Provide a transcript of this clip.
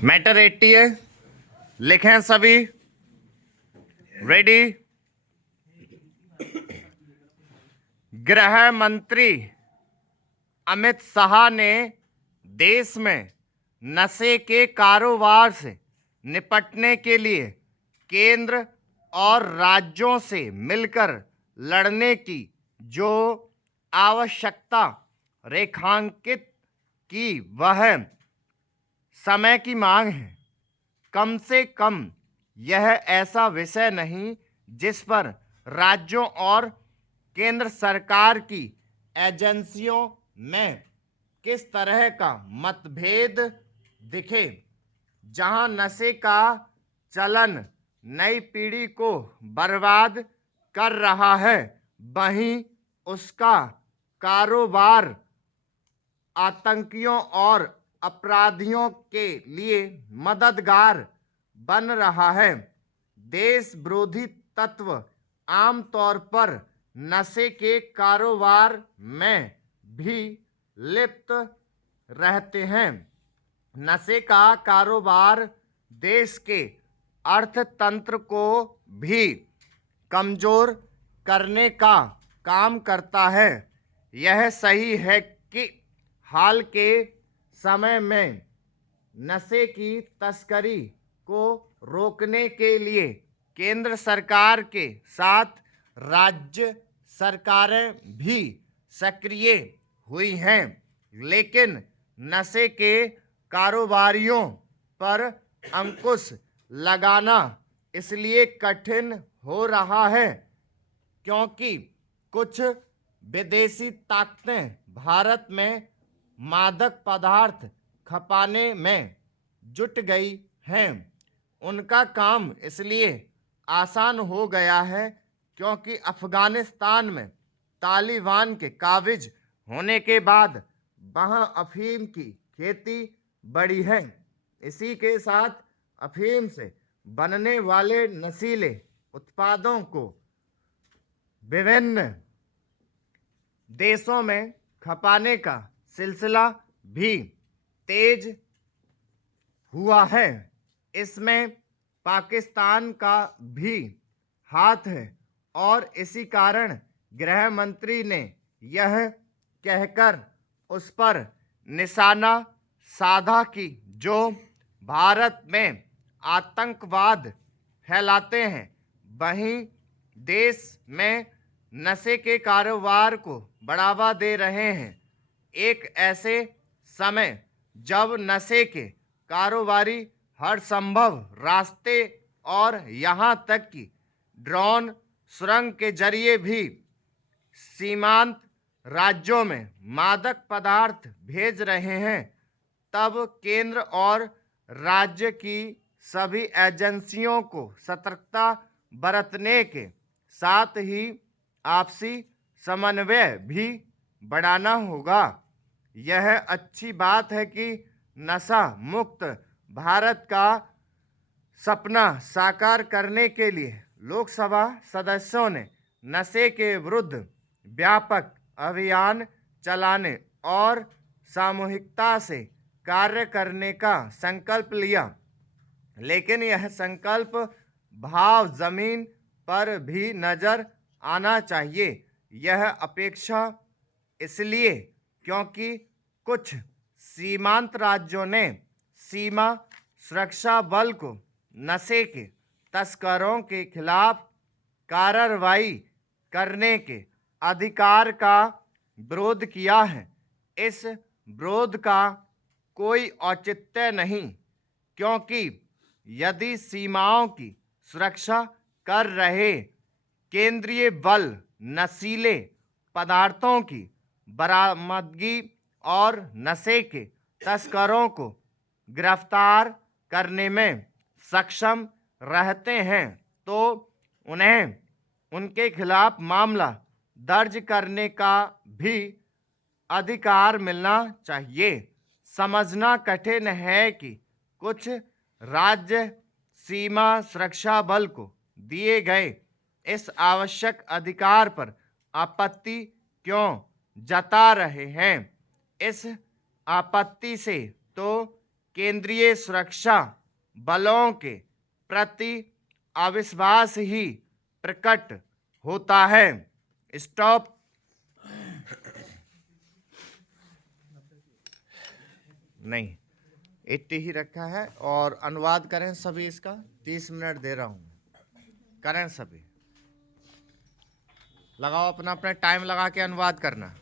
Matter 80 है, लिखें सभी। रेडी। गृह मंत्री अमित शाह ने देश में नशे के कारोबार से निपटने के लिए केंद्र और राज्यों से मिलकर लड़ने की जो आवश्यकता रेखांकित की, वह समय की मांग है। कम से कम यह ऐसा विषय नहीं जिस पर राज्यों और केंद्र सरकार की एजेंसियों में किस तरह का मतभेद दिखे। जहां नशे का चलन नई पीढ़ी को बर्बाद कर रहा है, वहीं उसका कारोबार आतंकियों और अपराधियों के लिए मददगार बन रहा है। देश विरोधी तत्व आमतौर पर नशे के कारोबार में भी लिप्त रहते हैं। नशे का कारोबार देश के अर्थतंत्र को भी कमजोर करने का काम करता है। यह सही है कि हाल के समय में नशे की तस्करी को रोकने के लिए केंद्र सरकार के साथ राज्य सरकारें भी सक्रिय हुई हैं, लेकिन नशे के कारोबारियों पर अंकुश लगाना इसलिए कठिन हो रहा है क्योंकि कुछ विदेशी ताकतें भारत में मादक पदार्थ खपाने में जुट गई हैं। उनका काम इसलिए आसान हो गया है क्योंकि अफगानिस्तान में तालिबान के काबिज होने के बाद वहां अफीम की खेती बढ़ी है। इसी के साथ अफीम से बनने वाले नशीले उत्पादों को विभिन्न देशों में खपाने का सिलसिला भी तेज हुआ है। इसमें पाकिस्तान का भी हाथ है और इसी कारण गृह मंत्री ने यह कहकर उस पर निशाना साधा कि जो भारत में आतंकवाद फैलाते हैं, वहीं देश में नशे के कारोबार को बढ़ावा दे रहे हैं। एक ऐसे समय जब नशे के कारोबारी हर संभव रास्ते और यहाँ तक कि ड्रोन सुरंग के जरिए भी सीमांत राज्यों में मादक पदार्थ भेज रहे हैं, तब केंद्र और राज्य की सभी एजेंसियों को सतर्कता बरतने के साथ ही आपसी समन्वय भी बढ़ाना होगा। यह अच्छी बात है कि नशा मुक्त भारत का सपना साकार करने के लिए लोकसभा सदस्यों ने नशे के विरुद्ध व्यापक अभियान चलाने और सामूहिकता से कार्य करने का संकल्प लिया, लेकिन यह संकल्प भाव जमीन पर भी नजर आना चाहिए। यह अपेक्षा इसलिए क्योंकि कुछ सीमांत राज्यों ने सीमा सुरक्षा बल को नशे के तस्करों के खिलाफ कार्रवाई करने के अधिकार का विरोध किया है। इस विरोध का कोई औचित्य नहीं, क्योंकि यदि सीमाओं की सुरक्षा कर रहे केंद्रीय बल नशीले पदार्थों की बरामदगी और नशे के तस्करों को गिरफ्तार करने में सक्षम रहते हैं, तो उन्हें उनके खिलाफ मामला दर्ज करने का भी अधिकार मिलना चाहिए। समझना कठिन है कि कुछ राज्य सीमा सुरक्षा बल को दिए गए इस आवश्यक अधिकार पर आपत्ति क्यों जता रहे हैं। इस आपत्ति से तो केंद्रीय सुरक्षा बलों के प्रति अविश्वास ही प्रकट होता है। स्टॉप। नहीं, 80 ही रखा है। और अनुवाद करें सभी, इसका 30 मिनट दे रहा हूं, करें सभी। लगाओ अपना अपना टाइम लगा के अनुवाद करना।